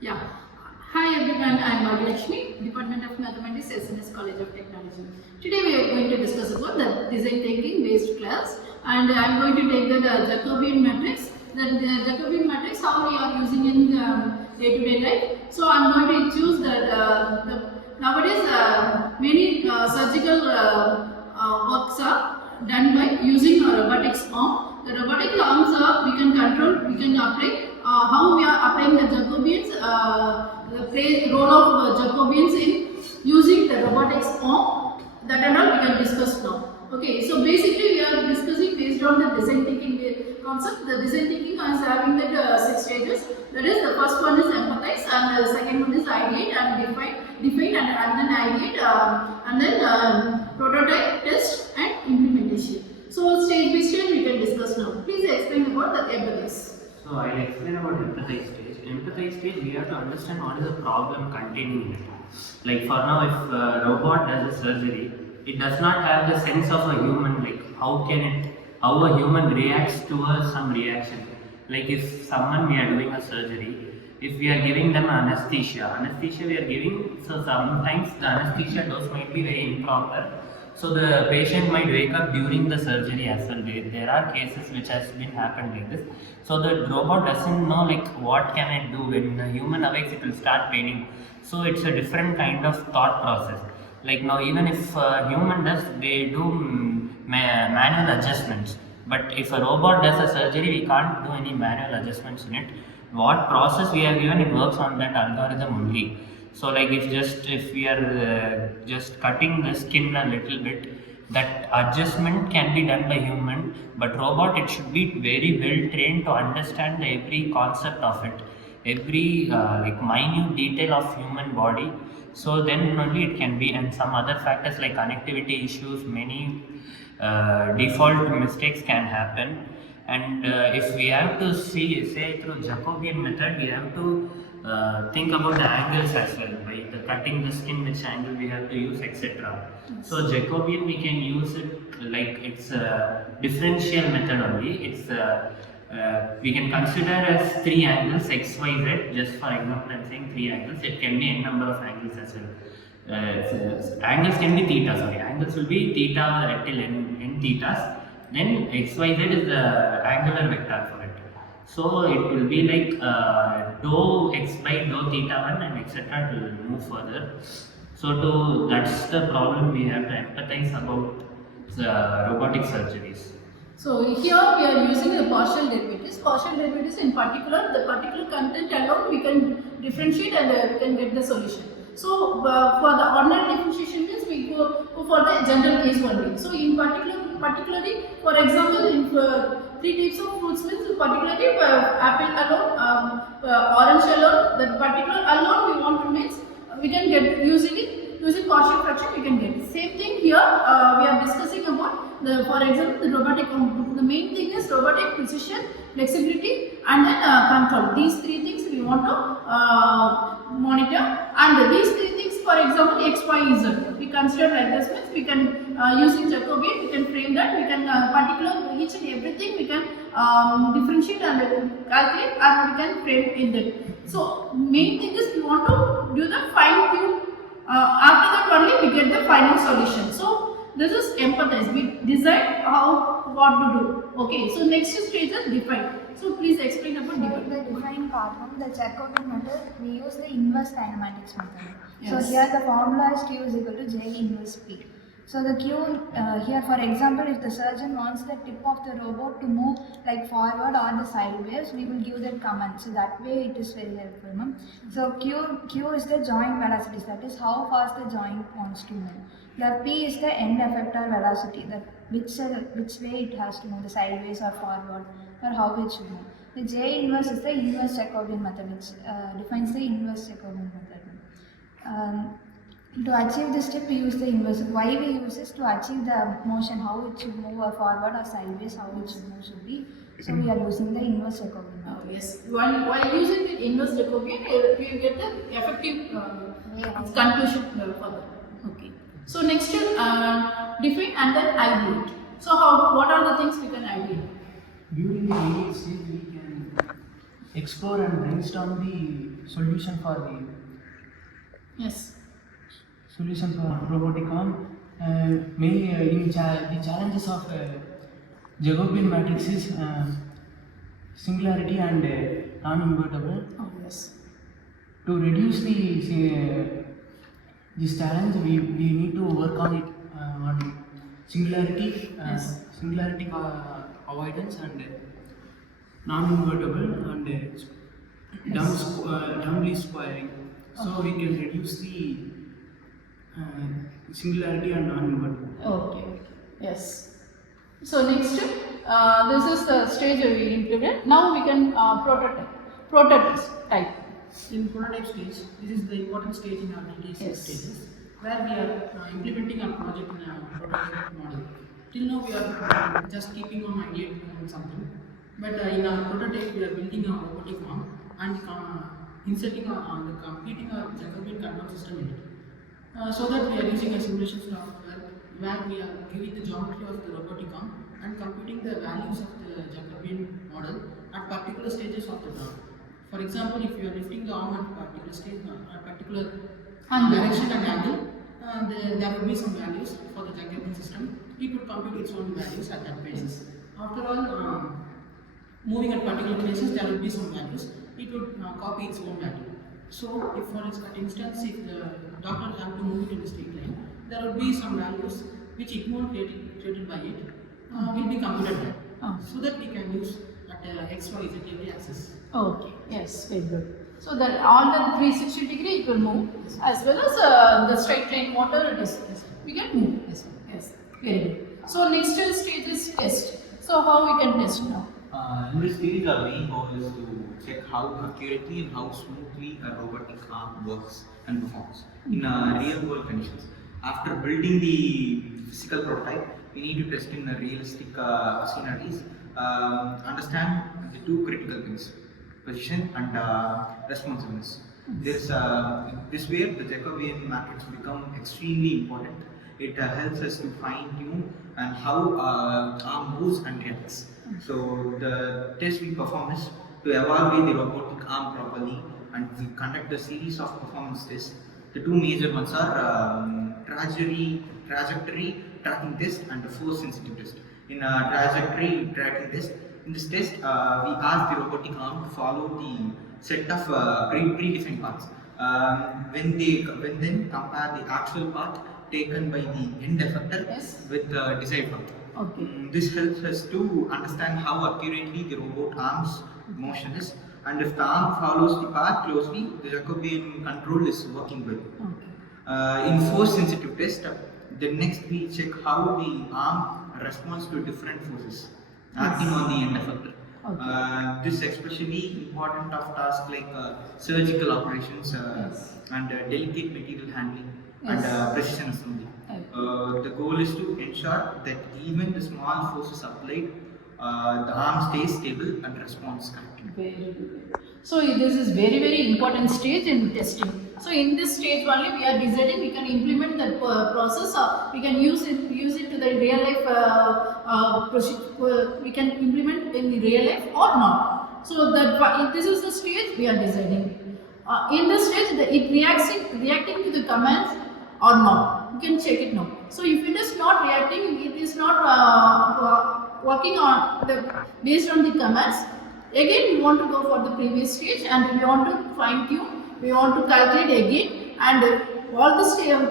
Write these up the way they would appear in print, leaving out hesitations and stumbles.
Yeah. Hi everyone, I am Bhagyalakshmi, Department of Mathematics, SNS College of Technology. Today we are going to discuss about the design thinking based class, and I am going to take the Jacobian matrix. The Jacobian matrix, how we are using in day-to-day life. So I am going to choose nowadays many surgical works are done by using a robotics arm. The robotic arms are we can control, we can apply how we are applying the Jacobians, the role of Jacobians in using the robotics arm. That and all we can discuss now. Okay, so basically we are discussing based on the design thinking concept. The design thinking is having the 6 stages. That is, the first one is empathize, and the second one is ideate and define and then ideate, and then prototype, test, and implementation. So stage by stage we can discuss now. Please explain about the empathize. So I'll explain about empathize stage. Empathize stage, we have to understand what is the problem containing it. Like for now, if a robot does a surgery, it does not have the sense of a human. Like how a human reacts towards some reaction. Like if someone we are doing a surgery, if we are giving them anesthesia we are giving. So sometimes the anesthesia dose might be very improper. So the patient might wake up during the surgery as well. There are cases which has been happened like this. So the robot doesn't know like what can it do. When the human awakes, it will start paining. So it's a different kind of thought process. Like now, even if human does, they do manual adjustments. But if a robot does a surgery, we can't do any manual adjustments in it. What process we are given, it works on that algorithm only. So like if we are just cutting the skin a little bit, that adjustment can be done by human, but robot it should be very well trained to understand every concept of it, every like minute detail of human body. So then only it can be, and some other factors like connectivity issues, many default mistakes can happen. And if we have to say through Jacobian method, we have to think about the angles as well, right? The cutting the skin, which angle we have to use, etc. So Jacobian we can use it like it's a differential method only. We can consider as three angles x, y, z. Just for example, I'm saying three angles. It can be n number of angles as well. Angles can be theta. Sorry, angles will be theta till n thetas. Then xyz is the angular vector for it. So it will be like dou x by dou theta 1 and etc. It will move further. So that's the problem we have to empathize about robotic surgeries. So here we are using the partial derivatives. Partial derivatives in particular, the particular content alone we can differentiate and we can get the solution. So for the ordinary differentiation means we go for the general case only. So in particularly, for example, in three types of fruits means particularly apple alone, orange alone, that particular alone we want to means we can get using partial fraction we can get. Same thing here we are discussing about for example the robotic. The main thing is robotic precision, flexibility, and then control. These three things we want to monitor, and these three things, for example, x, y, z. We consider like this means we can using Jacobian we can frame that. We can particular each and everything we can differentiate and calculate, and we can frame in that. So main thing is we want to do the fine tune. After that only we get the final solution. So this is empathize. We decide what to do. Okay. So next stage is define. So please explain about define. The define problem, the Jacobian method, we use the inverse kinematics method. Yes. So here the formula is Q is equal to J inverse P. So the Q here, for example, if the surgeon wants the tip of the robot to move like forward or the sideways, we will give that command. So that way it is very helpful, ma'am. So Q is the joint velocity, that is how fast the joint wants to move. The P is the end effector velocity, that which way it has to move, the sideways or forward, or how it should move. The J inverse is the inverse Jacobian method, which defines the inverse Jacobian method. To achieve this step, we use the inverse. Why we use this? To achieve the motion, how it should move forward or sideways, how it should move should be. So we are using the inverse Jacobian method. Oh, yes. While using the inverse Jacobian, you get the effective conclusion for that. Okay. So next is define and then ideate. So what are the things we can ideate? During the ideate stage, we can explore and brainstorm the solution for the Yes. solution for robotic arm. The challenges of Jacobian matrices, singularity and non-invertible. Oh, yes. To reduce this challenge, we need to work on it on singularity, Yes. singularity avoidance and non-invertible and dumbly squaring. So we can reduce the singularity and non-invertible. Okay. Yes. So next, this is the stage we implement. Now we can prototype. Prototype type. In prototype stage, this is the important stage in our PDEs Yes. stages, where we are implementing our project in a prototype model. Till now, we are just keeping on idea on something, but in our prototype, we are building a robotic arm and inserting completing a Jacobian control system in it. So that we are using a simulation software where we are giving the geometry of the robotic arm and computing the values of the Jacobian model at particular stages of the draw. For example, if you are lifting the arm at a particular stage, a particular direction and angle, there will be some values for the Jacobian system. It would compute its own values at that basis. After all, moving at particular places, there will be some values. It would copy its own value. So, if for instance, if the doctor have to move it in a straight line, there will be some values which it won't created by it will be computed there, so that we can use at x, y, z axis. Okay. Yes. Very good. So that all the 360 degree it will move, as well as the straight line whatever it is, we can move. Yes. Yes. Very good. So next stage is test. So how we can test now? In this stage, our main goal is to check how accurately and how smoothly a robotic arm works and performs in real world conditions. After building the physical prototype, we need to test in realistic scenarios, understand the two critical things: precision and responsiveness. This way, the Jacobian matrix become extremely important. It helps us to fine tune and how arm moves and reacts. So the test we perform is to evaluate the robotic arm properly, and we conduct a series of performance tests. The two major ones are trajectory tracking test and the force sensitive test. In trajectory tracking test, in this test we ask the robotic arm to follow the set of predefined paths. When then compare the actual path taken by the end effector with the desired path. Okay. This helps us to understand how accurately the robot arm's motion is, and if the arm follows the path closely, the Jacobian control is working well. Okay. In force sensitive test, the next we check how the arm responds to different forces acting on the end effector. Okay. This especially important of tasks like surgical operations and delicate material handling and precision assembly. The goal is to ensure that even the small forces applied, the arm stays stable and responds correctly. Very good. So this is very important stage in testing. So in this stage only we are deciding we can implement the process, or we can use it to the real life we can implement in the real life or not. So that this is the stage we are deciding. In this stage it reacting to the commands or not. You can check it now. So if it is not reacting, it is not working on based on the commands. Again, we want to go for the previous stage and we want to fine tune, we want to calculate again, and all the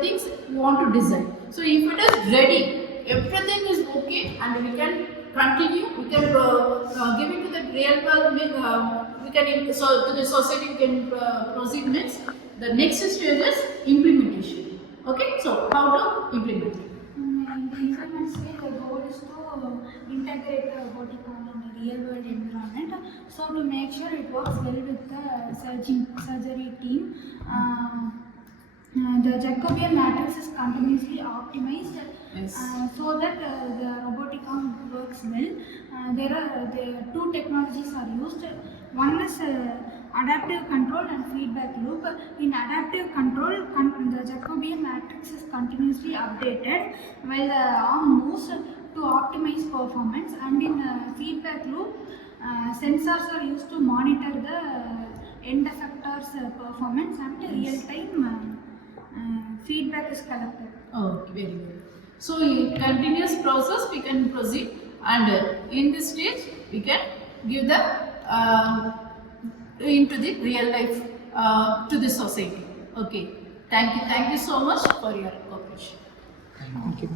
things we want to design. So if it is ready, everything is okay, and we can continue, we can give it to the real world, we can, so to the society we can proceed next. The next stage is implementation. Okay, so how to implement? In the implement stage, the goal is to integrate the robotic arm in a real world environment. So to make sure it works well with the surgery team, the Jacobian matrix is continuously optimized so that the robotic arm works well. There are two technologies are used. One is adaptive control and feedback loop. In adaptive control, the Jacobian matrix is continuously updated while the arm moves to optimize performance, and in feedback loop, sensors are used to monitor the end effectors performance and real-time feedback is collected. Okay, very good. So in continuous process we can proceed, and in this stage we can give the into the real life to the society. Okay. Thank you so much for your cooperation. Thank you.